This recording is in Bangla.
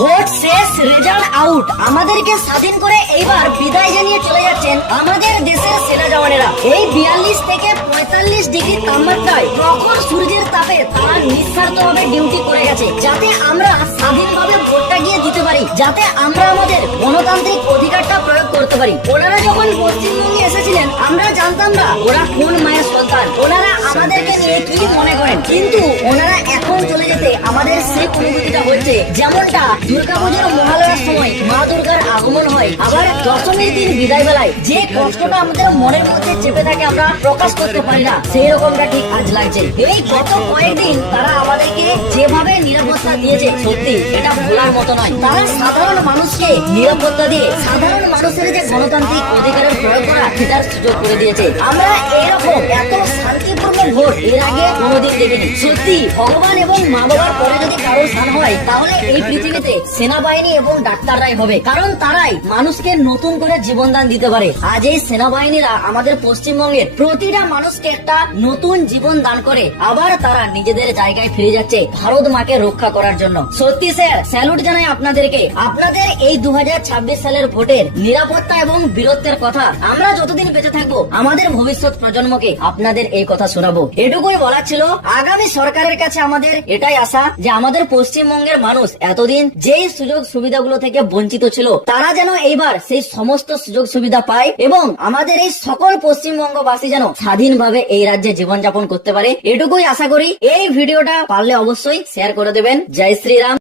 ভোট শেষ, রেজাল্ট আউট। আমাদেরকে স্বাধীন করে এইবার বিদায় জানিয়ে চলে যাচ্ছেন আমাদের দেশের সেনা জওয়ানেরা। এই 42 থেকে 45 ডিগ্রি তাপমাত্রায় প্রখর সূর্যের তাপে তারা নিঃস্বার্থভাবে ডিউটি করে গেছে, যাতে আমরা স্বাধীনভাবে ভোটটা গিয়ে দিতে পারি, যাতে আমরা আমাদের গণতান্ত্রিক অধিকারটা প্রয়োগ করতে পারি। ওনারা যখন পশ্চিমবঙ্গে এসেছিলেন আমরা জানতাম না ওরা কোন মায়ের সন্তান, ওনারা আমাদেরকে নিয়ে কি মনে করেন, কিন্তু ওনারা এখন চলে যেতে আমাদের সেই অনুভূতিটা হচ্ছে যেমনটা দুর্গাপুজোর মহালয়ার সময় মা দুর্গার আগমন হয়, আবার দশমীর দিন বিদায় বেলায় যে কষ্টটা আমাদের মনের মধ্যে চেপে থাকে আমরা প্রকাশ করতে পারি না, সেই রকমটা ঠিক আজ লাগছে। এই গত কয়েকদিন তারা আমাদেরকে যেভাবে নিরাপত্তা দিয়েছে সত্যি এটা ভোলার মতো নয়। তারা সাধারণ মানুষকে নিরাপত্তা দিয়ে সাধারণ মানুষের যে গণতান্ত্রিক অধিকারের প্রয়োগ করা সেটার সুযোগ করে দিয়েছে। আমরা এরকম এত শান্তিপূর্ণ ভোট এর আগে কোনোদিন দেখিনি। সত্যি ভগবান এবং মা বাবার পরে যদি কারোর স্থান হয় তাহলে এই পৃথিবীতে সেনাবাহিনী এবং ডাক্তাররাই হবে, কারণ তারাই মানুষকে নতুন করে জীবনদান দিতে পারে। আজ এই সেনাবাহিনীরা আমাদের পশ্চিমবঙ্গের প্রতিটা মানুষকে একটা নতুন জীবন দান করে আবার তারা নিজেদের জায়গায় ফিরে যাচ্ছে ভারত মাকে রক্ষা করার জন্য। সত্যি স্যার, স্যালুট জানাই আপনাদেরকে। আপনাদের এই 2026 সালের ভোটের নিরাপত্তা এবং বীরত্বের কথা আমরা যতদিন বেঁচে থাকবো আমাদের ভবিষ্যৎ প্রজন্মকে আপনাদের এই কথা শোনাবো। এটুকুই বলার ছিল। আগামী সরকারের কাছে আমাদের এটাই আশা যে আমাদের পশ্চিমবঙ্গের মানুষ এতদিন যেই সুযোগ সুবিধাগুলো থেকে বঞ্চিত ছিল তারা যেন এইবার সেই সমস্ত সুযোগ সুবিধা পায় এবং আমাদের এই সকল পশ্চিমবঙ্গবাসী যেন স্বাধীনভাবে এই রাজ্যে জীবনযাপন করতে পারে। এটুকুই আশা করি। এই ভিডিওটা পারলে অবশ্যই শেয়ার করে দেবেন। জয় শ্রীরাম।